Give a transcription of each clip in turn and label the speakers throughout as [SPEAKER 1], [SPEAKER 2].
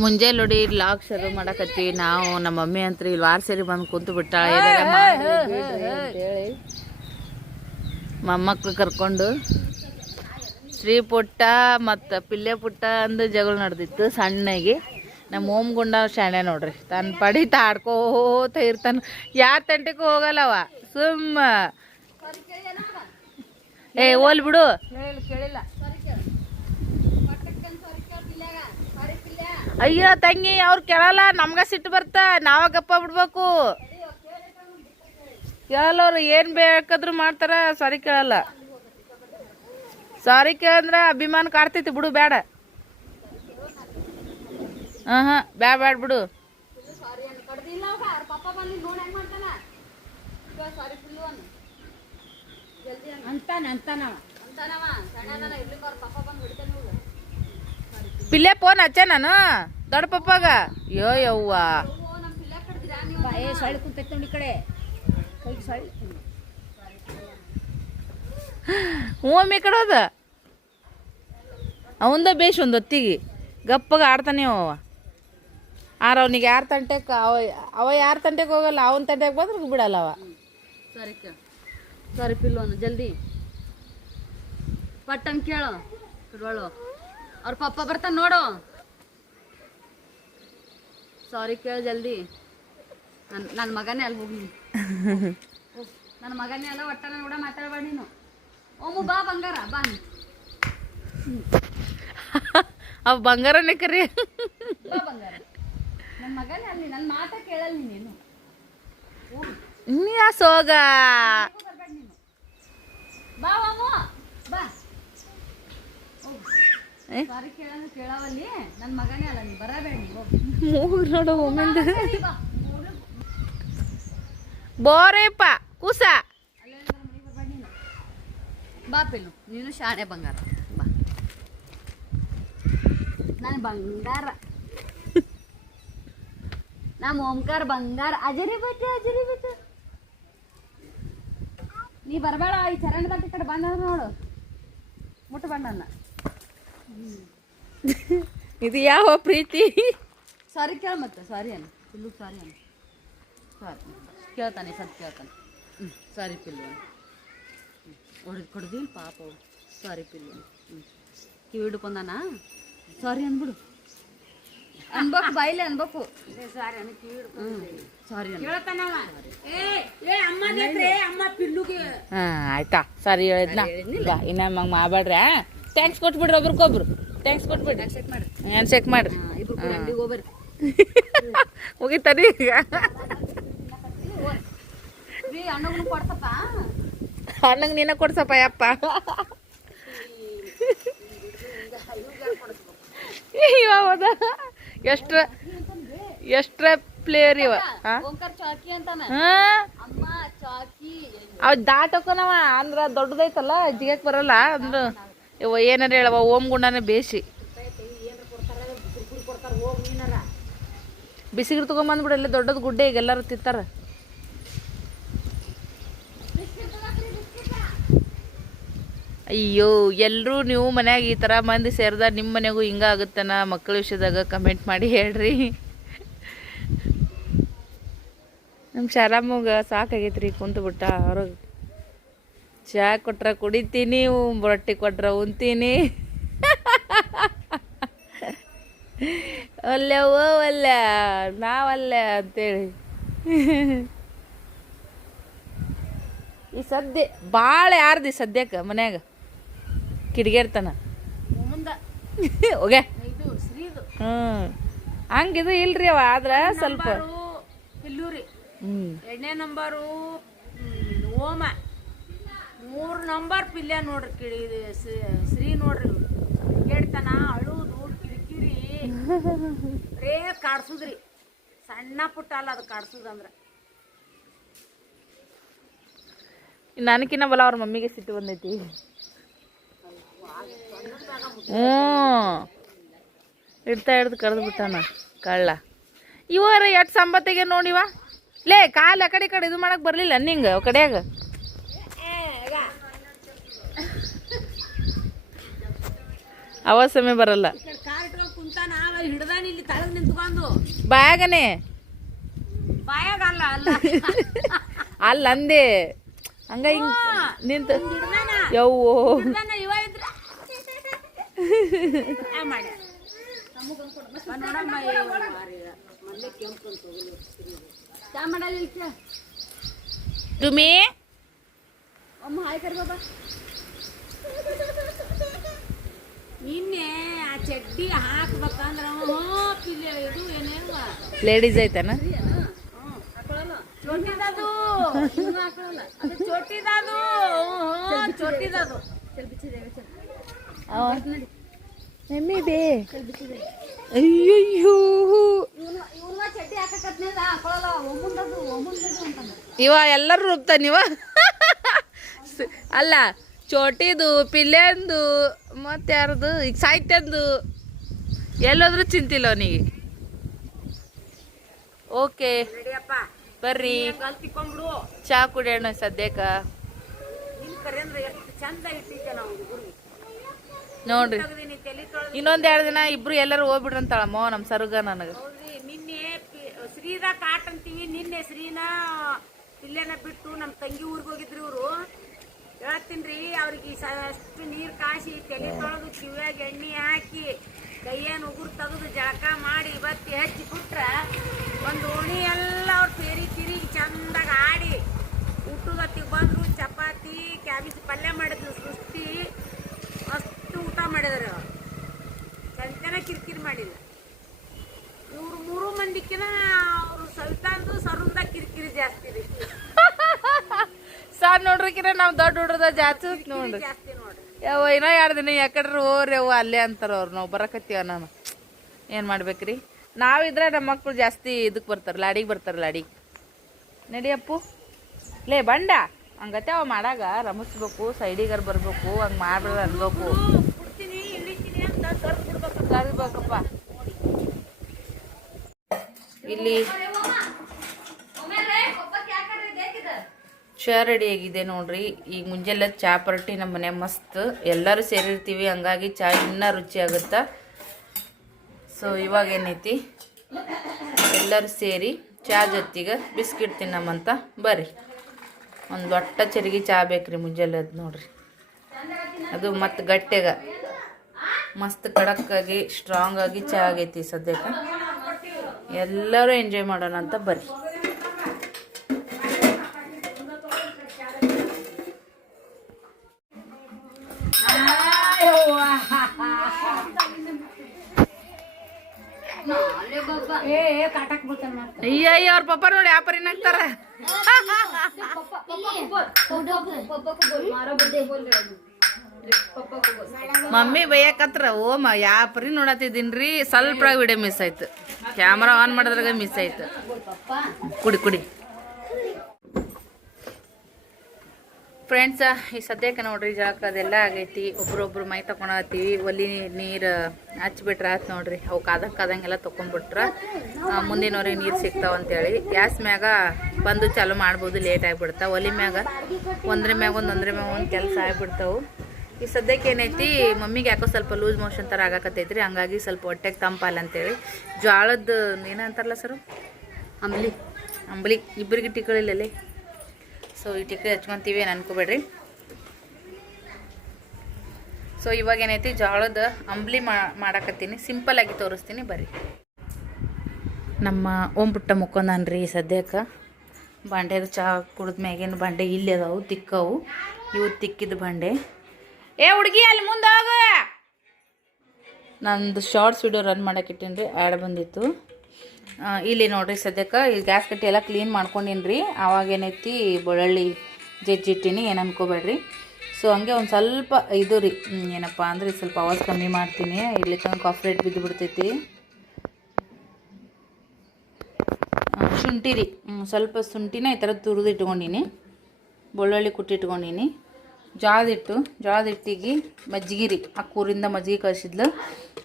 [SPEAKER 1] ಮುಂಜಾನೆ ನೋಡಿ ಲಾಗ್ ಶುರು ಮಾಡಕತ್ತೀವಿ ನಾವು ನಮ್ಮ ಮಮ್ಮಿ ಅಂತ ಇಲ್ಲಿ ವಾರ ಸೇರಿ ಬಂದು ಕುಂತು ಬಿಟ್ಟ. ಮೊಮ್ಮಕ್ಳು ಕರ್ಕೊಂಡು ಶ್ರೀ ಪುಟ್ಟ ಮತ್ತು ಪಿಲ್ಲೆ ಪುಟ್ಟ ಅಂದು ಜಗಳ ನಡೆದಿತ್ತು ಸಣ್ಣಗೆ. ನಮ್ಮ ಓಮ್ ಗುಂಡ ಶಾಣೆ ನೋಡ್ರಿ. ತನ್ನ ಪಡಿ ತಾಡ್ಕೋತ ಇರ್ತಾನ. ಯಾರ ತಂಟೆಗೂ ಹೋಗಲ್ಲವ? ಸುಮ್ಮ. ಏ ಓಲ್ ಬಿಡು. ಅಯ್ಯೋ ತಂಗಿ ಅವ್ರು ಕೇಳಲ್ಲ ನಮ್ಗ ಸಿಟ್ಟು ಬರ್ತಾ ನಾವ ಗಪ್ಪ ಬಿಡ್ಬೇಕು. ಕೇಳಲ್ಲ ಅವ್ರು ಏನ್ ಬೇಕಾದ್ರು ಮಾಡ್ತಾರ ಸಾರಿ ಕೇಳಲ್ಲ. ಸಾರಿ ಕೇಳಂದ್ರ ಅಭಿಮಾನ ಕಾಡ್ತೈತಿ ಬಿಡು ಬೇಡ ಹಾ ಹಾ ಬ್ಯಾಡ ಬ್ಯಾಡ ಬಿಡು.
[SPEAKER 2] ಅಂತಾನ ಅಂತಾನವ
[SPEAKER 1] ಪಿಲ್ಲೆ ಫೋನ್ ಹಚ್ಚ ನಾನು. ದೊಡ್ಡ ಪಪ್ಪಾಗ. ಯೋ ಯವ್ವ. ಹ್ಞೂ ಕಡೆ. ಹೋದ. ಅವಂದ ಬೇಷ್ ಒಂದು ಹೊತ್ತಿಗೆ. ಗಪ್ಪಗೆ ಆಡ್ತಾನೆ ಅವ ಆರ ಅವನಿಗೆ ಯಾರ ತಂಟೆಗೆ ಅವ ಅವ ಯಾರ ತಂಟೆಗೆ ಹೋಗಲ್ಲ ಅವನ ತಂಟೆಗೆ ಬಂದ್ರೆ ಬಿಡಲ್ಲ ಅವ.
[SPEAKER 3] ಸರಿ ಕೇಳ ಸರಿ ಪಿಲ್ಲೋನು ಜಲ್ದಿ. ಪಟ್ಟನ್ ಕೇಳೋ ಕಡ್ವಾಳು ಅವ್ರ ಪಪ್ಪ ಬರ್ತಾನ ನೋಡು. ಸಾರಿ ಕೇಳು ಜಲ್ದಿ. ನನ್ನ ನನ್ನ ಮಗನೇ ಅಲ್ಲಿ ಹೋಗಿ ನನ್ನ ಮಗನೇ ಅಲ್ಲ ಒಟ್ಟ ನಾನು ಕೂಡ ಮಾತಾಡಬೇಡ ನೀನು. ಓಮು ಬಾ ಬಂಗಾರ ಬಾ
[SPEAKER 1] ಅವ್ ಬಂಗಾರನೇ ಕರಿ.
[SPEAKER 3] ಬಾ ಬಂಗಾರ. ನನ್ನ ಮಗನೇ ಅಲ್ಲಿ ನನ್ನ ಮಾತ ಕೇಳಲ್ಲ ನೀನು
[SPEAKER 1] ನೀ ಆ ಸೋಗ?
[SPEAKER 3] ಬಾ ಬಾ ಓಮು ಬಾ.
[SPEAKER 1] ಏ?
[SPEAKER 3] ಸಾರಿ ಕೇಳಲ್ಲ ಕೇಳವಲ್ಲಿ ನನ್ನ ಮಗನೇ ಅಲ್ಲ ನೀ ಬರಬೇಡ ನೀ ಹೋಗು
[SPEAKER 1] ಮೂಗ್ ನೋಡು ಒಮ್ಮಿಂದ.
[SPEAKER 3] ಸರಿ, ಬಾ
[SPEAKER 1] ಬೋರೇಪ ಕೂಸ.
[SPEAKER 3] ಬಾ ನೀನು ಶಾಣೆ ಬಂಗಾರ. ಬಾ. ನಾನು ಬಂಗಾರ. ನಮ್ಮ ಓಂಕಾರ ಬಂಗಾರ. ಅಜರಿ ಬಿಟ್ಟು ಅಜರಿ ಬಿಟ್ಟು ನೀ ಬರಬೇಡ ಈ ಚರಂಡದ ಈ ಕಡೆ ಬಂದ ನೋಡು. ಮುಟ್ಟು ಬಂಡನ್ನ
[SPEAKER 1] ಇದು ಯಾವ ಪ್ರೀತಿ?
[SPEAKER 3] ಸಾರಿ ಕೇಳ ಮತ್ತೆ ಸಾರಿ ಅನ್ನ ಪಿಲ್ಲು ಸಾರಿ ಅನ್ನ ಸಾರಿ. ಕೇಳ್ತಾನೆ ಸತ್ ಕೇಳ್ತಾನೆ. ಹ್ಞೂ ಸಾರಿ ಪಿಲ್ಲು ಹೊಡೆದು ಕೊಡ್ದಿಲ್ಲ ಪಾಪ ಅವ್ರು ಸಾರಿ ಪಿಲ್ಲು ಹ್ಞೂ ಕಿವಿ ಹಿಡ್ಕೊಂಡಾನ? ಸಾರಿ ಅನ್ಬಿಡು. ಅನ್ಬೇಕು ಬಾಯಿಲೆ ಅನ್ಬೇಕು.
[SPEAKER 2] ಸಾರಿ ಅನ್ನ ಕಿವಿ ಹಿಡ್ಕೊಂಡು
[SPEAKER 3] ಹ್ಞೂ ಸಾರಿ ಅನ್
[SPEAKER 2] ಕೇಳ್ತಾನವ? ಏ ಏ ಅಮ್ಮ ನೆತ್ರೆ ಅಮ್ಮ ಪಿಲ್ಲುಗೆ.
[SPEAKER 1] ಹಾ ಆಯ್ತಾ. ಸರಿ ಹೇಳಿದ್ನ ಇನ್ನ ಮಾಡಬೇಡ್ರಿ ಥ್ಯಾಂಕ್ಸ್ ಕೊಟ್ಬಿಡ್ರಿ ಒಬ್ರಿಗೊಬ್ರು. ಥ್ಯಾಂಕ್ಸ್ ಕೊಟ್ಬಿಡ್ರಿ. ನಾನು ಚೆಕ್ ಮಾಡ್ರಿ.
[SPEAKER 3] ಹಾಂ ಇಬ್ರು ಕೂಡ ಅಂಗಡಿಗೆ ಹೋಗ್ಬರ್ರಿ.
[SPEAKER 1] ಮುಗಿತಾನೆ ಈಗ.
[SPEAKER 3] ಅಣ್ಣಗೂ
[SPEAKER 1] ನೀನ ಕೊಡ್ಸಪ್ಪ ಯಪ್ಪ. ಇವ ಎಷ್ಟ ಎಷ್ಟ್ರ ಎಷ್ಟ್ರ ಪ್ಲೇಯರ್ ಇವ?
[SPEAKER 3] ಚಾಕಿ
[SPEAKER 1] ಅವ್ ದಾಟಕ್ಕನವ ಅಂದ್ರ ದೊಡ್ಡದೈತಲ್ಲ ಜಿಗಕ್ ಬರಲ್ಲ ಅಂದ್ರ. ಇವ ಏನಾರ ಹೇಳವ ಓಮ್ ಗುಂಡನೇ ಬೇಸಿ ಬಿಸಿಗಿರು ತಗೊಂಬಂದ್ಬಿಡು ಎಲ್ಲ ದೊಡ್ಡದು ಗುಡ್ಡೆ ಈಗ ಎಲ್ಲಾರು ತಿಂತಾರ. ಅಯ್ಯೋ ಎಲ್ಲರೂ ನೀವು ಮನ್ಯಾಗ ಈ ಥರ ಮಂದಿ ಸೇರ್ದ ನಿಮ್ಮ ಮನೆಗೂ ಹಿಂಗ ಆಗುತ್ತನ? ಮಕ್ಕಳ ವಿಷಯದಾಗ ಕಮೆಂಟ್ ಮಾಡಿ ಹೇಳ್ರಿ. ನಮ್ಮ ಶಾರಾಮಗ ಸಾಕಾಗೈತ್ರಿ ಕುಂತು ಬಿಟ್ಟ ಹೊರಗೆ ಚಹಾ ಕೊಟ್ರ ಕುಡಿತೀನಿ ರೊಟ್ಟಿ ಕೊಟ್ರ ಉಣ್ತೀನಿ. ಒಲ್ಲೆ ಓ ಒಲ್ಲೆ ನಾವಲ್ಲೆ ಅಂತೇಳಿ. ಈ ಸದ್ಯ ಭಾಳ ಯಾರ್ದು ಸದ್ಯಕ್ಕೆ ಮನ್ಯಾಗ? ಕಿಡಿಗೇಡ್ತಾನ
[SPEAKER 2] ಹೋಗ್ಯ
[SPEAKER 1] ಹೋಗೆ.
[SPEAKER 2] ಇದು ಶ್ರೀದು.
[SPEAKER 1] ಹ್ಞೂ ಹಂಗಿದು ಇಲ್ರಿ ಅವ ಆದ್ರೆ ಸ್ವಲ್ಪ.
[SPEAKER 2] ಹ್ಮ್.
[SPEAKER 1] ಹ್ಞೂ
[SPEAKER 2] ಎರಡನೇ ನಂಬರು ಓಮ. ಮೂರು ನಂಬರ್ ಪಿಲ್ಯ ನೋಡ್ರಿ ಕಿಡಿ ಶ್ರೀ- ನೋಡ್ರಿ ಅಳುದು, ಕಿರಿಕಿರಿ. ರೇ ಕಾಡ್ಸುದ್ರಿ. ಸಣ್ಣ ಪುಟ್ಟ ಅಲ್ಲ ಅದು ಕಾಡ್ಸುದಂದ್ರ
[SPEAKER 1] ನನಕಿನ್ನ ಬಲ ಅವ್ರ ಮಮ್ಮಿಗೆ ಸಿಟ್ಟು ಬಂದೈತಿ. ಹ್ಞೂ. ಇಡ್ತಾ ಹಿಡ್ದು ಕಡ್ದು ಬಿಟ್ಟಾನ, ಕಳ್ಳ. ಇವರ ಎಟ್ ಸಂಬತ್ತಿಗೆ ನೋಡಿವ? ಲೇ, ಕಾಲು ಆ ಕಡೆ ಕಡೆ ಇದು ಮಾಡಕ್ಕೆ ಬರಲಿಲ್ಲ ನಿಂಗೆ ಕಡೆಯಾಗ. ಅವ ಸಮಯ ಬರಲ್ಲ. ಬಾಯಾಗನೆ?
[SPEAKER 2] ಅಲ್ಲಂದೆ ಅಲ್ಲ
[SPEAKER 1] ಅಂದೆ. ಹಂಗ ಹಿಂಗ ನಿಂತ. ಯವ್ವ.
[SPEAKER 2] ಇಲ್ಲಿ ಅಮ್ಮ ಹಾಯ್ ಕರಿ ಬಾಬಾ ನಿನ್ನೆ ಆ ಚಡ್ಡಿ ಹಾಕ್ಬೇಕಂದ್ರ ಇದು ಏನೇನು.
[SPEAKER 1] ಲೇಡೀಸ್ ಐತನ?
[SPEAKER 2] ಚೋಟಿದದು ಹ್ಞೂ ಚೋಟಿದದು
[SPEAKER 1] ಮಮ್ಮಿ ಬೇ. ಅಯ್ಯಯ್ಯೋ. ಇವ ಎಲ್ಲರೂ ರುಬ್ತಾನಿವ ಇವ? ಅಲ್ಲ ಚೋಟಿದು ಪಿಲ್ಲೆಂದು ಮತ್ತೆ ಯಾರದು ಈಗ ಸಾಯ್ತಂದು. ಎಲ್ಲೋದ್ರೂ ಚಿಂತಿಲ್ಲ ಅವನಿಗೆ. ಓಕೆ. ಬರ್ರಿ. ಚಾ ಕುಡಿಯೋಣ ಸದ್ಯಕ್ಕ. ನೋಡ್ರಿ. ಇನ್ನೊಂದ್ ಎರಡು ದಿನ ಇಬ್ರು ಎಲ್ಲರೂ ಹೋಗ್ಬಿಡ್ರಂತಾಳಮ್ಮ ನಮ್ಮ ಸರುಗ ನನಗೆ.
[SPEAKER 2] ನಿನ್ನೆ ಶ್ರೀರಾ ಶ್ರೀದ ಕಾಟ್ ಅಂತೀವಿ ನಿನ್ನೆ ಶ್ರೀನ ಇಲ್ಲೇನ ಬಿಟ್ಟು ನಮ್ಮ ತಂಗಿ ಊರಿಗೆ ಹೋಗಿದ್ರು ಇವರು. ಹೇಳ್ತೀನ್ರಿ ಅವ್ರಿಗೆ ಸ- ಅಷ್ಟು ನೀರು ಕಾಸಿ, ತಲೆ ತೊಳೆದು ಕಿವಿಯಾಗ ಎಣ್ಣೆ ಹಾಕಿ ಕೈಯನ್ನು ಉಗುರು ತೆಗೆದು ಜಳಕ ಮಾಡಿ ಇವತ್ತಿ ಹಚ್ಚಿ ಕೊಟ್ರೆ, ಒಂದು ಓಣಿ ಎಲ್ಲ ಅವ್ರು ಸೇರಿ ತಿರುಗಿ ಚಂದಾಗ ಆಡಿ, ಊಟದತ್ತಿಗೆ ಬಂದರು ಚಪಾತಿ, ಕ್ಯಾಬೇಜ್ ಪಲ್ಯ ಮಾಡಿದ್ರು ಸೃಷ್ಟಿ, ಅಷ್ಟು ಊಟ ಮಾಡಿದ್ರು ಚಂಚನ ಕಿರಿಕಿರಿ ಮಾಡಿಲ್ಲ. ಇವ್ರು ಮೂರು ಮಂದಿಕಿನ ಅವರು ಸವಿತಾಂದು ಸರುಂದ ಕಿರಿಕಿರಿ ಜಾಸ್ತಿ ರೀ.
[SPEAKER 1] ಸಾರ್ ನೋಡ್ರಿಕಿರ ನಾವ್ ದೊಡ್ಡ ಹುಡ್ರದ ಜಾಸ್ತಿ ನೋಡ್ರಿ. ಯಾವ ಇನ್ನೂ ಎರಡು ದಿನ ಯಾಕಡ್ರಿ ಹೋರಿ ಅವು ಅಲ್ಲೇ ಅಂತಾರ ಅವ್ರು, ನಾವು ಬರಕತ್ತೀವ ನಾನು ಏನು ಮಾಡ್ಬೇಕ್ರಿ? ನಾವಿದ್ರೆ ನಮ್ಮ ಮಕ್ಳು ಜಾಸ್ತಿ ಇದಕ್ಕೆ ಬರ್ತಾರೆ, ಲಾಡಿಗೆ ಬರ್ತಾರೆ ಲಾಡಿಗೆ. ನಡಿಯಪ್ಪು ಲೇ, ಬಂಡ. ಹಂಗತ್ತೆ ಅವ ಮಾಡಾಗ, ರಮಿಸ್ಬೇಕು, ಸೈಡಿಗಾರ ಬರ್ಬೇಕು, ಹಂಗೆ ಮಾಡ್ಬಿಡ್ದು ಅನ್ಬೇಕು. ಕರಿಬೇಕಪ್ಪ ಇಲ್ಲಿ ಚಾ ರೆಡಿ ಆಗಿದೆ ನೋಡ್ರಿ. ಈಗ ಮುಂಜಾನೆ ಚಾ ಪರಟಿ ನಮ್ಮ ಮನೆ ಮಸ್ತ್. ಎಲ್ಲರೂ ಸೇರಿರ್ತೀವಿ, ಹಂಗಾಗಿ ಚಾ ಇನ್ನೂ ರುಚಿ ಆಗುತ್ತಾ? ಸೊ ಇವಾಗ ಏನೈತಿ? ಎಲ್ಲರೂ ಸೇರಿ ಚಾ ಜೊತೆಗೆ ಬಿಸ್ಕಿಟ್ ತಿನ್ನಮ್ಮಂತ ಬರ್ರಿ. ಒಂದು ದೊಡ್ಡ ಚರಿಗೆ ಚಾ ಬೇಕ್ರಿ ಮುಂಜಾನೆ ಅದು ನೋಡ್ರಿ. ಅದು ಮತ್ತು ಗಟ್ಟೆಗ, ಮಸ್ತ್ ಕಡಕ್ಕಾಗಿ ಸ್ಟ್ರಾಂಗ್ ಆಗಿ ಚಾ ಆಗೈತಿ ಸದ್ಯಕ್ಕೆ. ಎಲ್ಲರೂ ಎಂಜಾಯ್ ಮಾಡೋಣ ಅಂತ ಬರ್ರಿ.
[SPEAKER 2] ಮತ್ತೆ
[SPEAKER 1] ಅಯ್ಯಯ್ಯ ಅವ್ರ ಪಪ್ಪ ನೋಡಿ ವ್ಯಾಪಾರಿನ ಹಾಕ್ತಾರ ಮಮ್ಮಿ ಬೈಯಕತ್ರ ಓಮ ಯಾಪರಿ ನೋಡತ್ತಿದ್ದೀನ್ರಿ, ಸ್ವಲ್ಪ ವಿಡಿಯೋ ಮಿಸ್ ಆಯ್ತು. ಕ್ಯಾಮ್ರಾ ಆನ್ ಮಾಡಿದ್ರಾಗ ಮಿಸ್ ಆಯ್ತು. ಕುಡಿ ಕುಡಿ. ಫ್ರೆಂಡ್ಸ ಈ ಸದ್ಯಕ್ಕೆ ನೋಡ್ರಿ ಜಾಕ ಅದೆಲ್ಲ ಆಗೈತಿ. ಒಬ್ರೊಬ್ರು ಮೈ ತಕೊಳತ್ತೀವಿ ಒಲಿ ನೀರು ಹಚ್ಬಿಟ್ರ ಆಯ್ತು ನೋಡ್ರಿ. ಅವು ಕಾದಂಗೆ ಕಾದಂಗೆಲ್ಲ ತೊಗೊಂಡ್ಬಿಟ್ರೆ ಮುಂದಿನವ್ರಿಗೆ ನೀರು ಸಿಗ್ತಾವ ಅಂತೇಳಿ. ಗ್ಯಾಸ್ ಮ್ಯಾಗ ಬಂದು ಚಾಲು ಮಾಡ್ಬೋದು, ಲೇಟ್ ಆಗಿಬಿಡ್ತಾವ. ಒಲಿ ಮ್ಯಾಗ ಒಂದ್ರ ಮ್ಯಾಗ ಒಂದು, ಒಂದ್ರ ಮ್ಯಾಗ ಒಂದು ಕೆಲಸ ಆಗ್ಬಿಡ್ತಾವು. ಈ ಸದ್ಯಕ್ಕೆ ಏನೈತಿ, ಮಮ್ಮಿಗೆ ಯಾಕೋ ಸ್ವಲ್ಪ ಲೂಸ್ ಮೋಷನ್ ಥರ ಆಗಾಕತ್ತೈತ್ರಿ. ಹಂಗಾಗಿ ಸ್ವಲ್ಪ ಹೊಟ್ಟೆಗೆ ತಂಪಲ್ಲ ಅಂತೇಳಿ. ಜ್ವಾಳದ, ಏನಂತಾರಲ್ಲ ಸರ್?
[SPEAKER 3] ಅಂಬಲಿ.
[SPEAKER 1] ಅಂಬಲಿ. ಇಬ್ಬರಿಗೆ ಟಿಕ್ಕಳಿಲ್ಲಲ್ಲಿ ಸೊ ಈ ಟಿಕ್ಕಳಿ ಹಚ್ಕೊತೀವಿ ಏನು ಅನ್ಕೋಬೇಡ್ರಿ. ಸೊ ಇವಾಗ ಏನೈತಿ, ಜೋಳದ ಅಂಬ್ಲಿ ಮಾಡಾಕತ್ತೀನಿ. ಸಿಂಪಲ್ ಆಗಿ ತೋರಿಸ್ತೀನಿ, ಬರ್ರಿ. ನಮ್ಮ ಓಂ ಪುಟ್ಟ ಮುಕ್ಕೊಂದನ್ರಿ ಸದ್ಯಕ್ಕೆ. ಬಾಂಡೆದು ಚಹಾ ಕುಡಿದ ಮ್ಯಾಗೇನು ಬಂಡೆ ಇಲ್ಲಿ ಅದಾವು, ತಿಕ್ಕವು. ಇವು ತಿಕ್ಕಿದ ಬಾಂಡೆ. ಏ, ಹುಡುಗಿ, ಅಲ್ಲಿ ಮುಂದೆ ನಂದು ಶಾರ್ಟ್ಸ್ ವಿಡಿಯೋ ರನ್ ಮಾಡಕ್ಕೆ ರೀ ಆ್ಯಡ್ ಬಂದಿತ್ತು. ಇಲ್ಲಿ ನೋಡ್ರಿ ಸದ್ಯಕ್ಕೆ ಈ ಗ್ಯಾಸ್ ಕಟ್ಟಿ ಎಲ್ಲ ಕ್ಲೀನ್ ಮಾಡ್ಕೊಂಡಿನಿ ರೀ ಅವಾಗ ಏನೈತಿ, ಬೆಳ್ಳುಳ್ಳಿ ಜಜ್ಜಿಟ್ಟಿನಿ ಏನು ಅನ್ಕೋಬೇಡ್ರಿ. ಸೊ ಹಂಗೆ ಒಂದು ಸ್ವಲ್ಪ ಇದು ರೀ ಏನಪ್ಪ ಅಂದ್ರೆ ಸ್ವಲ್ಪ ಆವಾಜ್ ಕಮ್ಮಿ ಮಾಡ್ತೀನಿ. ಇಲ್ಲಿ ತನಕ ಕಾಫಿ ರೇಟ್ ಬಿದ್ದು ಬಿಡ್ತೈತಿ. ಶುಂಠಿ ರೀ ಸ್ವಲ್ಪ ಶುಂಠಿನ ಈ ಥರ ತುರಿದು ಇಟ್ಕೊಂಡಿನಿ. ಬೆಳ್ಳುಳ್ಳಿ ಕುಟ್ಟಿಟ್ಕೊಂಡಿನಿ ಜೋಳದಿಟ್ಟು ಜೋಳದಿಟ್ಟಿಗೆ ಮಜ್ಜಿಗೆ ರೀ, ಆ ಕೂರಿಂದ ಮಜ್ಜಿಗೆ ಕಳಿಸಿದ್ಲು.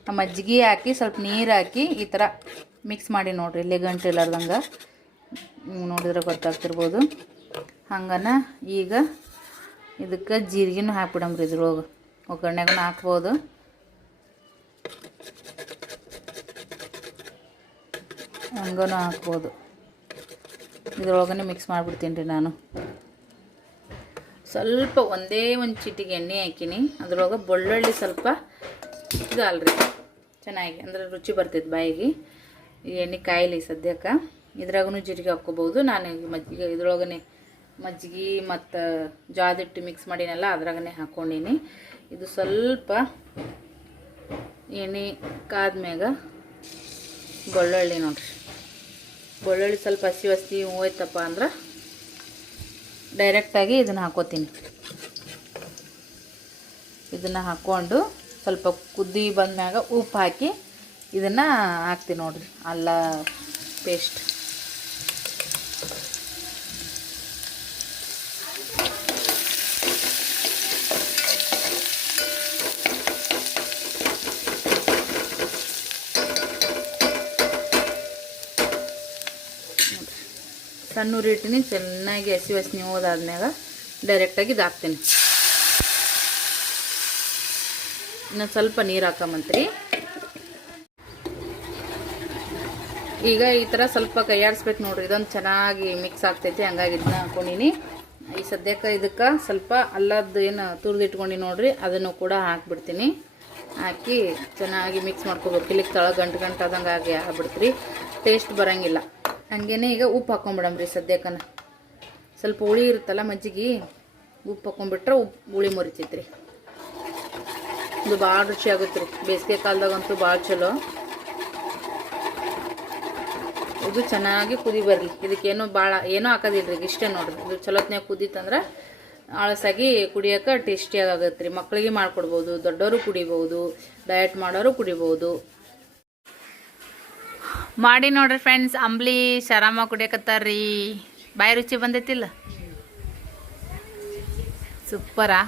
[SPEAKER 1] ಆ ಮಜ್ಜಿಗೆ ಹಾಕಿ ಸ್ವಲ್ಪ ನೀರು ಹಾಕಿ ಈ ಥರ ಮಿಕ್ಸ್ ಮಾಡಿ ನೋಡಿರಿ ಇಲ್ಲೇ ಗಂಟು ಇಲ್ಲಾರ್ದಂಗೆ ನೋಡಿದ್ರೆ ಗೊತ್ತಾಗ್ತಿರ್ಬೋದು. ಹಂಗನ ಈಗ ಇದಕ್ಕೆ ಜೀರಿಗೆನೂ ಹಾಕ್ಬಿಡಮ್ರಿ ಇದ್ರೊಳಗೆ. ಒಗ್ಗರಣೆಗೂ ಹಾಕ್ಬೋದು. ಹಂಗೂ ಹಾಕ್ಬೋದು. ಇದ್ರೊಳಗನೆ ಮಿಕ್ಸ್ ಮಾಡಿಬಿಡ್ತೀನಿ ರೀ ನಾನು. ಸ್ವಲ್ಪ ಒಂದೇ ಒಂದು ಚಿಟಿಗೆ ಎಣ್ಣೆ ಹಾಕಿನಿ. ಅದ್ರೊಳಗೆ ಬೆಳ್ಳುಳ್ಳಿ ಸ್ವಲ್ಪ ಇದು ಅಲ್ರಿ ಚೆನ್ನಾಗಿ, ಅಂದ್ರೆ ರುಚಿ ಬರ್ತೈತೆ ಬಾಯಿಗೆ. ಈ ಎಣ್ಣೆ ಕಾಯಿಲಿ ಸದ್ಯಕ್ಕೆ. ಇದ್ರಾಗೂ ಜೀರಿಗೆ ಹಾಕ್ಕೋಬೋದು ನಾನು ಮಜ್ಜಿಗೆ ಇದ್ರೊಳಗನೆ ಮಜ್ಜಿಗೆ ಮತ್ತು ಜಾದಿಟ್ಟು ಮಿಕ್ಸ್ ಮಾಡಿನಲ್ಲ ಅದ್ರಾಗೇ ಹಾಕ್ಕೊಂಡೀನಿ ಇದು ಸ್ವಲ್ಪ ಎಣ್ಣೆ ಕಾದ್ಮ್ಯಾಗ ಬೆಳ್ಳುಳ್ಳಿ ನೋಡ್ರಿ. ಬೆಳ್ಳುಳ್ಳಿ ಸ್ವಲ್ಪ ಹಸಿ ಹಸಿ ಹೋಯ್ತಪ್ಪ ಅಂದ್ರೆ ಡೈರೆಕ್ಟಾಗಿ ಇದನ್ನು ಹಾಕೋತೀನಿ. ಇದನ್ನು ಹಾಕ್ಕೊಂಡು ಸ್ವಲ್ಪ ಕುದ್ದಿ ಬಂದ್ಮ್ಯಾಗ ಉಪ್ಪು ಹಾಕಿ ಇದನ್ನು ಹಾಕ್ತೀನಿ ನೋಡ್ರಿ, ಅಲ್ಲ ಪೇಸ್ಟ್ ಸಣ್ಣ ಇಟ್ಟಿನಿ, ಚೆನ್ನಾಗಿ ಹಸಿ ವಾಸನೆ ಹೋದಾದ್ಮ್ಯಾಗ ಡೈರೆಕ್ಟಾಗಿ ಇದು ಹಾಕ್ತೀನಿ. ಇನ್ನು ಸ್ವಲ್ಪ ನೀರು ಹಾಕಮಂತ್ರಿ. ಈಗ ಈ ಥರ ಸ್ವಲ್ಪ ಕೈಯಾಡಿಸ್ಬೇಕು ನೋಡ್ರಿ, ಇದೊಂದು ಚೆನ್ನಾಗಿ ಮಿಕ್ಸ್ ಆಗ್ತೈತಿ, ಹಂಗಾಗಿ ಇದನ್ನ ಹಾಕೊಂಡಿನಿ. ಈ ಸದ್ಯಕ್ಕೆ ಇದಕ್ಕೆ ಸ್ವಲ್ಪ ಅಲ್ಲದ್ದು ಏನು ತುರಿದು ಇಟ್ಕೊಂಡು ನೋಡ್ರಿ, ಅದನ್ನು ಕೂಡ ಹಾಕ್ಬಿಡ್ತೀನಿ. ಹಾಕಿ ಚೆನ್ನಾಗಿ ಮಿಕ್ಸ್ ಮಾಡ್ಕೋಬೇಕು. ಇಲ್ಲಿಗೆ ತಳ ಗಂಟು ಗಂಟು ಆದಂಗೆ ಆಗಿ ಆಗ್ಬಿಡ್ತೀರಿ. ಟೇಸ್ಟ್ ಬರೋಂಗಿಲ್ಲ. ಹಂಗೇನೆ ಈಗ ಉಪ್ಪು ಹಾಕೊಂಬಿಡಮ್ರಿ ಸದ್ಯಕ್ಕನ. ಸ್ವಲ್ಪ ಹುಳಿ ಇರುತ್ತಲ್ಲ ಮಜ್ಜಿಗೆ, ಉಪ್ಪು ಹಾಕೊಂಡ್ಬಿಟ್ರೆ ಉಪ್ಪು ಹುಳಿ ಮುರಿತೈತ್ರಿ. ಇದು ಭಾಳ ರುಚಿ ಆಗುತ್ತೆ ರೀ ಬೇಸಿಗೆ ಕಾಲದಾಗಂತೂ ಭಾಳ ಚಲೋ. ಇದು ಚೆನ್ನಾಗಿ ಕುದಿ ಬರಲಿ. ಇದಕ್ಕೇನು ಭಾಳ ಏನೂ ಹಾಕೋದಿಲ್ಲ ರೀ ಇಷ್ಟೇ ನೋಡ್ರಿ. ಇದು ಚಲೋತ್ನಾಗ ಕುದೀತಂದ್ರೆ ಆಳಸಾಗಿ ಕುಡಿಯೋಕೆ ಟೇಸ್ಟಿಯಾಗಿ ಆಗುತ್ತೆ ರೀ ಮಕ್ಕಳಿಗೆ ಮಾಡಿಕೊಡ್ಬೋದು ದೊಡ್ಡವರು ಕುಡಿಬೋದು ಡಯಟ್ ಮಾಡೋರು ಕುಡಿಬೋದು. ಮಾಡಿ ನೋಡ್ರಿ ಫ್ರೆಂಡ್ಸ್ ಅಂಬ್ಲಿ ಶರಾಮ ಕುಡಿಯಕತ್ತಾರ್ರಿ. ಬಾಯಿ ರುಚಿ ಬಂದೈತಿಲ್ಲ? ಸೂಪರಾ?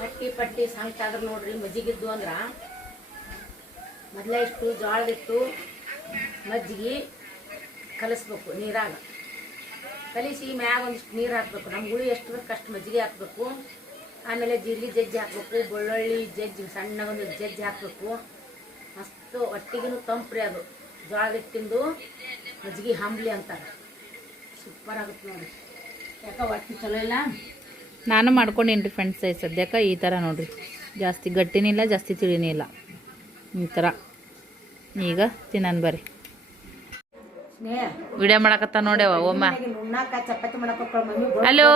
[SPEAKER 2] ಪಟ್ಟಿ ಪಟ್ಟಿ ಸಂಕಟ ಆದ್ರೆ ನೋಡ್ರಿ ಮಜ್ಜಿಗಿದ್ದು ಅಂದ್ರ. ಮೊದಲೇ ಇಟ್ಟು ಜೋಳದಿಟ್ಟು, ಮಜ್ಜಿಗೆ ಕಲಿಸ್ಬೇಕು ನೀರಾಗ. ಕಲಿಸಿ ಮ್ಯಾಗ ಒಂದಿಷ್ಟು ನೀರು ಹಾಕ್ಬೇಕು. ನಮ್ಮ ಹುಳಿ ಎಷ್ಟು ಬೇಕು ಅಷ್ಟು ಮಜ್ಜಿಗೆ ಹಾಕ್ಬೇಕು. ಆಮೇಲೆ ಜೀರಿಗೆ ಜಜ್ಜಿ ಹಾಕ್ಬೇಕು, ಬೆಳ್ಳುಳ್ಳಿ ಜಜ್ಜಿ ಸಣ್ಣಗೊಂದು ಜಜ್ಜಿ ಹಾಕ್ಬೇಕು. ಮಸ್ತು ಒಟ್ಟಿಗೂ ತಂಪ್ರಿ ಅದು. ಜೋಳದ ಹಿಟ್ಟಿಂದು ಮಜ್ಜಿಗೆ ಹಂಬ್ಲಿ ಅಂತಾರೆ. ಸೂಪರ್ ಆಗುತ್ತೆ ನೋಡಿ. ಯಾಕ, ಒಟ್ಟಿ ಚಲೋ ಇಲ್ಲ?
[SPEAKER 1] ನಾನು ಮಾಡ್ಕೊಂಡೇನಿ ಫ್ರೆಂಡ್ಸ್ ಸದ್ಯಕ್ಕೆ ಈ ಥರ ನೋಡಿರಿ. ಜಾಸ್ತಿ ಗಟ್ಟಿನಿಲ್ಲ, ಜಾಸ್ತಿ ತಿಳಿನೂ ಇಲ್ಲ ಈ ಥರ ಈಗ ತಿನ್ನನ್ ಬರ್ರಿ. ವಿಡಿಯೋ ಮಾಡಕತ್ತ ನೋಡ್ಯವ ಓಮ. ಹಲೋ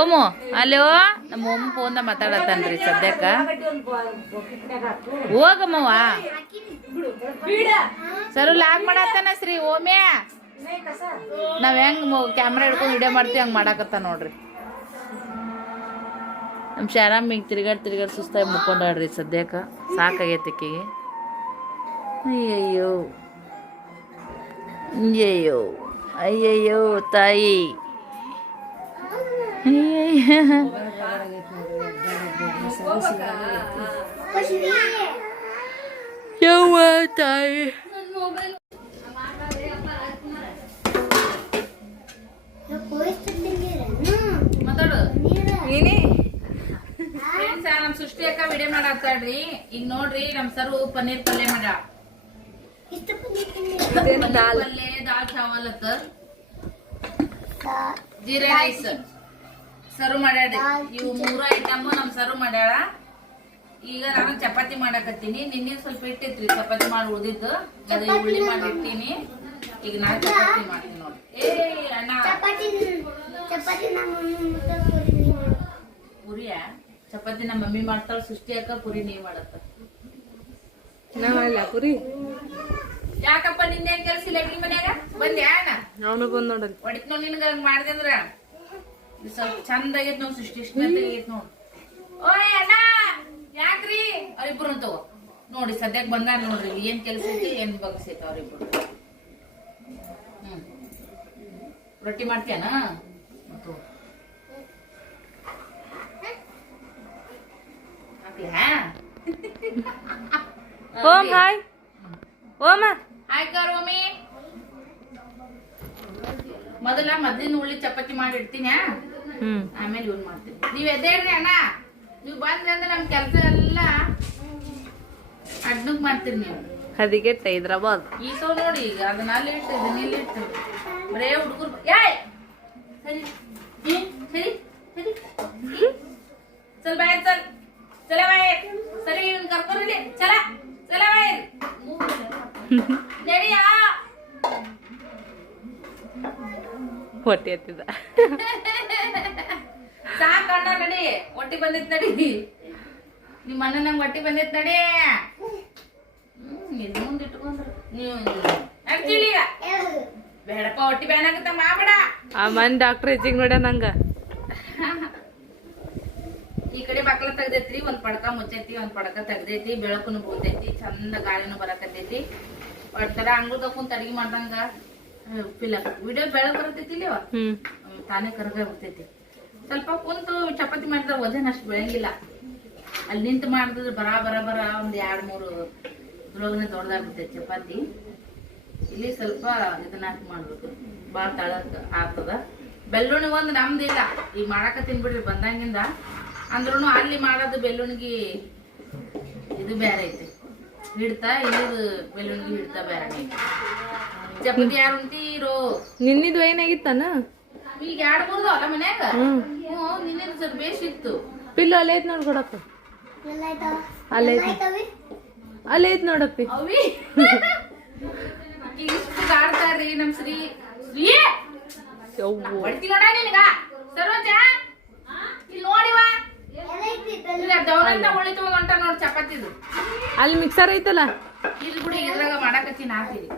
[SPEAKER 1] ಓಮು ಹಲೋ ನಮ್ಮ ಓಮ್ ಫೋನ್ ಮಾತಾಡತ್ತನ್ರಿ ಸದ್ಯಕ್ಕ. ಹೋಗಮ್ಮವ್ವ. ಸರ್, ಲಾಗ್ ಮಾಡತ್ತಾನ ಶ್ರೀ ಓಮ್ಯಾ ನಾವ್ ಹೆಂಗ್ ಕ್ಯಾಮ್ರಾ ಹಿಡ್ಕೊಂಡು ವಿಡಿಯೋ ಮಾಡ್ತೀವಿ, ಹಂಗ್ ಮಾಡಾಕತ್ತ ನೋಡ್ರಿ. ನಮ್ಮ ಶಾರಾಮ್ ಈಗ ತಿರ್ಗಾಡ್ ತಿರ್ಗಾಡ್ ಸುಸ್ತಾಗಿ ಮುಕ್ಕೊಂಡಾಡ್ರಿ ಸದ್ಯಕ್ಕೆ. ಸಾಕಾಗೈತೆ ಆಕಿಗೆ ಅಯ್ಯಯ್ಯೋ. ಅಯ್ಯಯ್ಯೋ. ಅಯ್ಯಯ್ಯೋ ತಾಯಿ. ಯವ್ವ ತಾಯಿ. ಮಾತಾಡು. ಫ್ರೆಂಡ್ಸ್ ನಮ್ಮ ಸೃಷ್ಟಿ ಅಕ್ಕ ವಿಡಿಯೋ ಮಾಡಾಕ್ತಾಳ್ರಿ ಈಗ ನೋಡ್ರಿ ನಮ್ ಸರು ಪನ್ನೀರ್ ಪಲ್ಯ ಮಾಡ ಪಲ್ಯ ದಾಲ್ ಚಾವಲ್ ಅತ್ತ ಜೀರಾ ರೈಸ್ ಸರ್ವ್ ಮಾಡ್ಯಾಡ್ರಿ ಇವು ಮೂರು ಐಟಮ್ ನಮ್ ಸರ್ವ್ ಮಾಡ್ಯಾಳ. ಈಗ ನಾನು ಚಪಾತಿ ಮಾಡಾಕತ್ತೀನಿ. ನಿನ್ನೆ ಸ್ವಲ್ಪ ಇಟ್ಟಿತ್ರಿ ಚಪಾತಿ ಮಾಡಿ ಉಳಿದಿದ್ದು. ಅದೇ ಉಳ್ಳಿ ಮಾಡಿ ಇಟ್ಟೀನಿ ಈಗ ನಾನು ಚಪಾತಿ ಮಾಡ್ತೀನಿ ನೋಡಿ. ಏ ಅಣ್ಣ. ಚಪಾತಿ ಚಪಾತಿ ನಮ್ಮ ಮಮ್ಮಿ ಮಾಡ್ತಾಳ ಸೃಷ್ಟಿ ಅಕ್ಕ ಪುರಿ ನೀವ್ ಮಾಡತ್ತ.
[SPEAKER 3] ನಾವಲ್ಲ ಪುರಿ?
[SPEAKER 1] ಯಾಕಪ್ಪ ನಿನ್ನೇನ್ ಕೆಲಸ ಇಲ್ಲ ಅಡ್ಗಿ ಮನ್ಯಾಗ? ಬಂದ್ಯಾ ಅಣ್ಣ
[SPEAKER 3] ಅವನು ಬಂದ್ ನೋಡಲ್
[SPEAKER 1] ಹೊಡಿತ್ ನೋಡ್ ನಿನ್ಗ ಹಂಗ್ ಮಾಡ್ದೆ ಅಂದ್ರ. ಸ್ವಲ್ಪ ಚಂದ ಆಗೈತ್ ನೋಡ್ ಸೃಷ್ಟಿ ಇಷ್ಟ ಆಗೈತ್ ನೋಡ್. ಓಯ್ ಅಣ್ಣ ಯಾಕ್ರಿ? ಅವ್ರಿಬ್ರು ತಗೋ ನೋಡಿ ಸದ್ಯಕ್ ಬಂದಾರ ನೋಡ್ರಿ ಏನ್ ಕೆಲ್ಸ ಐತಿ ಏನ್ ಬಗ್ಸೈತಿ ಅವ್ರಿಬ್ರು. ಹ್ಮ್. ರೊಟ್ಟಿ ಮಾಡ್ತೀಯನ ತಗೋ. ಹಾಕ್ಲ್ಯಾ?
[SPEAKER 3] ಓಂ ಹಾಯ್. ಓಮ.
[SPEAKER 1] ಹಾಯ್ ಕರೋಮಿ ಮೊದಲ ಮದ್ಲಿನ ಉಳ್ಳಿ ಚಪಾತಿ ಮಾಡಿ ಇಡ್ತೀನಿ ಆಮೇಲೆ ಇವ್ನು ಮಾಡ್ತೀನಿ. ನೀವ್ ಎದ್ದೇಳ್ರಿ ಅಣ್ಣ. ನೀವು ಬಂದ್ರಿ ಅಂದ್ರೆ ನಮ್ ಕೆಲ್ಸ ಎಲ್ಲ ಅಡ್ನಕ್ ಮಾಡ್ತೀರಿ ನೀವು.
[SPEAKER 4] ಹದಿಗೆಟ್ಟ ಹೈದ್ರಾಬಾದ್.
[SPEAKER 1] ಈ ಸೋ ನೋಡಿ ಈಗ ಅದನ್ನ ಅಲ್ಲಿ ಇಟ್ಟು ಇದನ್ನ ಇಲ್ಲಿ ಇಟ್ಟು. ಬರೇ ಹುಡುಗರು ಯಾಯ್! ಸರಿ. ಸರಿ. ಸರಿ. ಸ್ವಲ್ಪ ಚಲ್ ಬಾಯ್ ಚಲ್ ಚಲ ಬಾಯ್ ಸರಿ ಇವ್ನ ಕರ್ಕೊರಿಲಿ ಚಲ ಚಲ ಬಾಯ್ ನಡಿಯಾ
[SPEAKER 4] ಹೊಟ್ಟೆ ಎತ್ತಿದ.
[SPEAKER 1] ಸಾಕಣ್ಣ ನಡಿ ಹೊಟ್ಟಿ ಬಂದಿತ್ ನಡಿ. ನಿಮ್ಮ ಅಣ್ಣ ನಂಗೆ ಹೊಟ್ಟಿ ಬಂದಿತ್ ನಡಿ. ಇಟ್ಕೊಂಡ್ರು? ನೀವು ನಡ್ತೀಳಿ ಬೇಡಪ್ಪ ಹೊಟ್ಟಿ ಬ್ಯಾನ್ ಆಗುತ್ತ? ಮಾಡ್ಬೇಡ
[SPEAKER 4] ಆ ಮನ್ ಡಾಕ್ಟರ್ ಹೆಚ್ಚಿಗೆ ನೋಡ್ಯ ನಂಗ.
[SPEAKER 1] ಈ ಕಡೆ ಬಾಕ್ಲ ತೆಗ್ದೈತ್ರಿ ಒಂದ್ ಪಡಕ ಮುಚ್ಚೈತಿ ಒಂದ್ ಪಡಕ ತೆಗ್ದೈತಿ ಬೆಳಕುನು ಬೀಳ್ತೈತಿ ಚಂದ ಗಾಳಿನೂ ಬರಕತ್ತೈತಿ. ಒಟ್ತರ ಅಂಗ್ಳದ ಕುಂತ ಅಡಿಗೆ ಮಾಡ್ದಂಗ. ಪಿಲ್ಲ ವಿಡಿಯೋ ಬೆಳಕ್ ಬರತೈತಿ ಇಲ್ಲವ ತಾನೇ ಕರ್ಗ ಬರ್ತೈತಿ ಸ್ವಲ್ಪ ಕುಂತು ಚಪಾತಿ ಮಾಡಿದ್ರೆ ಒದೇನ ಅಷ್ಟು ಬೆಳಂಗಿಲ್ಲ ಅಲ್ಲಿ ನಿಂತು ಮಾಡಿದ್ರೆ ಬರ ಬರ ಬರ ಒಂದ್ ಎರಡ್ ಮೂರು ಇದ್ರೊಳಗನೆ ದೊಡ್ಡದಾಗ್ಬಿಡ್ತೈತಿ ಚಪಾತಿ. ಇಲ್ಲಿ ಸ್ವಲ್ಪ ಇದನ್ನ ಹಾಕಿ ಮಾಡ್ಬೇಕು. ಭಾಳ ತಳಕ್ ಆಗ್ತದ. ಬೆಲ್ಲುಣಿ ಒಂದು ನಮ್ದಿಲ್ಲ ಈಗ ಮಾಡಾಕ ತಿನ್ಬಿಡ್ರಿ ಬಂದಂಗಿಂದ. ಅಂದ್ರೂ ಅಲ್ಲಿ ಮಾಡೋದು ಬೆಳ್ಳುಣಿಗಿ ಇದು ಬೇರೆ ಐತಿ. ಹಿಡ್ತಾ ಇಲ್ಲಿದು ಬೆಳ್ಳುಣಿಗಿ ಹಿಡ್ತಾ ಬೇರೆ ಐತಿ. ಚಪಾತಿ ಯಾರು ಅಂತೀರೋ?
[SPEAKER 4] ನಿನ್ನಿದು ಏನಾಗಿತ್ತಾನ?
[SPEAKER 1] ಈಗ ಎರಡು ಮೂರ್ದು ಅಲ್ಲ ಮನ್ಯಾಗ?
[SPEAKER 4] ಹ್ಮ್.
[SPEAKER 1] ಹ್ಞೂ ನಿನ್ನೆ ಸ್ವಲ್ಪ ಬೇಸಿತ್ತು
[SPEAKER 4] ಪಿಲ್ಲು ಅಲ್ಲೇ ಐತ್ ನೋಡ್ ಕೊಡಪ್ಪ ಅಲ್ಲೇ ಐತ್ ಅಲ್ಲೇ ಐತ್ ನೋಡಪ್ಪ.
[SPEAKER 1] ಅವಿ. ಇಷ್ಟು ಆಡ್ತಾರ್ರಿ ನಮ್ ಶ್ರೀ. ಶ್ರೀ
[SPEAKER 4] ಯವ್ವ.
[SPEAKER 1] ನೋಡ ನಿನಗ. ಸರೋಜ ಇಲ್ಲಿ ನೋಡಿವ ಇಲ್ಲ ದೌರಂತ ಉಳಿ ತಗೊಂಡ್ ಹೊಂಟ ನೋಡ್ ಚಪಾತಿದು.
[SPEAKER 4] ಅಲ್ಲಿ ಮಿಕ್ಸರ್ ಐತಲ್ಲ?
[SPEAKER 1] ಇಲ್ಲಿ ಬಿಡಿ ಇದ್ರಾಗ ಮಾಡಾಕತ್ತೀನಿ ಹಾಕಿರಿ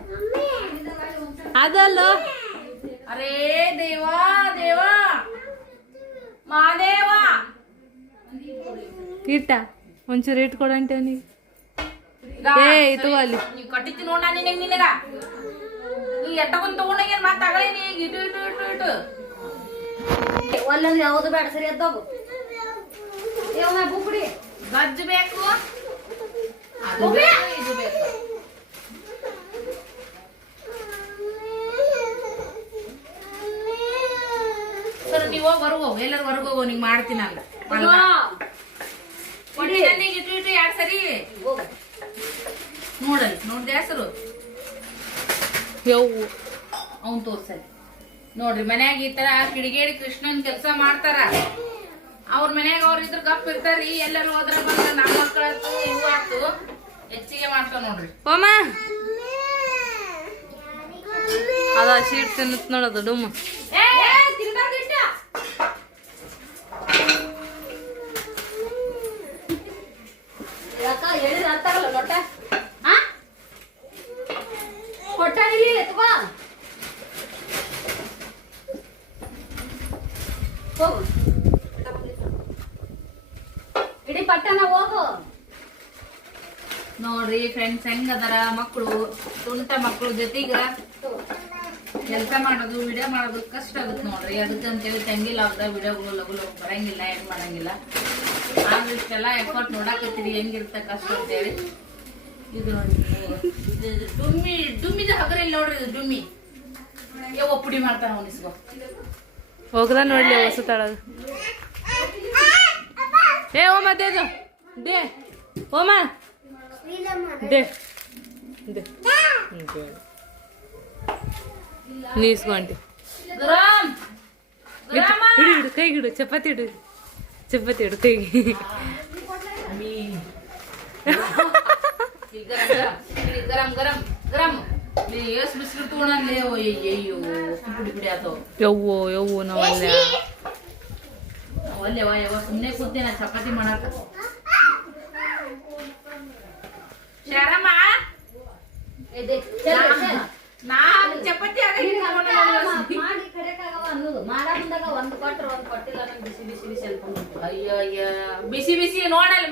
[SPEAKER 4] ಅದಲ್ಲ
[SPEAKER 1] ಅರೇ ದೇವಾ ದೇವಾ ಮಾದೇವ
[SPEAKER 4] ಇಟ್ಟ ಒಂಚೂರು ಇಟ್ ಕೊಡಂಟೆ ಅವನಿಗೆ
[SPEAKER 1] ಈಗ
[SPEAKER 4] ಏ, ಇದು ಅಲ್ಲಿ.
[SPEAKER 1] ನೀವ್ ಕಟ್ಟಿತಿ ನೋಡ ನಿನಗ ನಿನಗ ನೀ ಎಟ್ಟಕೊಂಡ್ ತಗೊಂಡಾಗ ಮತ್ತ ತಗೊಳಿನಿ ಈಗ ಇಟ್ಟು ಇಟ್ಟು ಇಟ್ಟು ಇಟ್ಟು
[SPEAKER 3] ಒಲ್ಲೊಂದು ಯಾವುದು ಬೇಡ ಸರಿ ಎದ್ದೋಗು ಏವನ ಬುಕ್ಡಿ
[SPEAKER 1] ಗಜ್ಜ ಬೇಕು ಅದು ಬೇಕು ಇದು ಬೇಕು ಸರ್ ನೀವು ಹೊರಗೆ ಹೋಗು. ಎಲ್ಲರೂ ಹೊರಗೆ ಹೋಗೋ ನಿಂಗೆ ಮಾಡ್ತೀನಿ ಅಲ್ಲ ನನಗೆ ಇಟ್ಟು ಇಟ್ಟು ಎರಡು ಸರಿ. ನೋಡಲ್ಲಿ ನೋಡ್ದೆ ಹೆಸರು?
[SPEAKER 4] ಯವ್ವ.
[SPEAKER 1] ಅವ್ನ್ ತೋರ್ಸಲಿ ನೋಡ್ರಿ ಮನ್ಯಾಗ ಈ ತರ ಕಿಡಿಗೇಡಿ ಕೃಷ್ಣನ್ ಕೆಲಸ ಮಾಡ್ತಾರ. ಅವ್ರ ಮನ್ಯಾಗ ಅವ್ರ ಇದ್ರ ಗಪ್ ಇರ್ತಾರಿ ಎಲ್ಲರೂ ಹೋದ್ರ ಬಂದ್ರ ನಮ್ಮ ಮಕ್ಕಳು ಇವು ಆತು ಹೆಚ್ಚಿಗೆ ಮಾಡ್ತಾವ ನೋಡ್ರಿ.
[SPEAKER 4] ಓಮ. ಅದ ಶೀಟ್ ತಿನ್ನತ್ ನೋಡೋದು ಡುಮ್ಮ
[SPEAKER 3] ಯಾಕ ಹೇಳಿದ್ರೆ ಅರ್ಥ ಆಗಲ್ಲ ಲೊಟ್ಟ ಹಾ ಕೊಟ್ಟ ಇಲ್ಲಿ ಎತ್ಕೋ ಹೋಗು ಇಡೀ ಪಟ್ಟಣ ಹೋಗು
[SPEAKER 1] ನೋಡ್ರಿ ಫ್ರೆಂಡ್ಸ್ ಹೆಂಗ್ ಅದಾರ ಮಕ್ಕಳು ತುಂಟ ಮಕ್ಕಳು ಜೊತೆಗ ಕೆಲಸ ಮಾಡೋದು ವಿಡಿಯೋ ಮಾಡೋದು ಕಷ್ಟ ಆಗುತ್ತೆ ನೋಡ್ರಿ. ಅದಕ್ಕೆ ಅಂತೇಳಿ ತಂಗಿಲ್ಲ ಅವ್ರದ ವಿಡಿಯೋಗಳು ಲಗು ಲಗು ಬರಂಗಿಲ್ಲ ಏನ್ ಮಾಡಂಗಿಲ್ಲ. ಆದ್ರೆ ಇಷ್ಟೆಲ್ಲ ಎಫರ್ಟ್ ನೋಡಾಕತ್ತೀರಿ ಹೆಂಗಿರುತ್ತೆ ಕಷ್ಟ ಅಂತೇಳಿ. ಇದು ನೋಡಿ ಇದು- ಇದು ಡುಮ್ಮಿ ಡುಮ್ಮಿದ ಹಗರ ಇಲ್ಲಿ ನೋಡ್ರಿ ಇದು ಡುಮ್ಮಿ. ಯಾವ ಪುಡಿ ಮಾಡ್ತಾನ ಅವನಿಸ್ಕೋ
[SPEAKER 4] ಹೋಗ್ದ ನೋಡ್ಲಿ ಹೊಸ ए ओमा दे दो दे ओमा दे दे తీసుకోండి ఇడు ఇడు
[SPEAKER 1] కైగిడు చపాతి
[SPEAKER 4] ఇడు. చపాతి ఇడు కైగి ఎవ్వో ఎవ్వో నా వల్ల. ಕೈಗೆ
[SPEAKER 1] ಈ ಗರಂ ಗರಂ ಇಲ್ಲಿ ನಾ
[SPEAKER 4] ನೀ
[SPEAKER 1] ಒಲ್ಲೆ ಸುಮ್ಮನೆ ಚಪಾತಿ ಮಾಡಾಕ ಶರಮ್ಮ ನಾನು ಚಪಾತಿ
[SPEAKER 3] ಬಿಸಿ ಬಿಸಿ ಬಿಸಿ ಅನ್ಕೊಂಡು
[SPEAKER 1] ಅಯ್ಯೋ ಅಯ್ಯ ಬಿಸಿ ಬಿಸಿ ನೋಡಲ್ಲ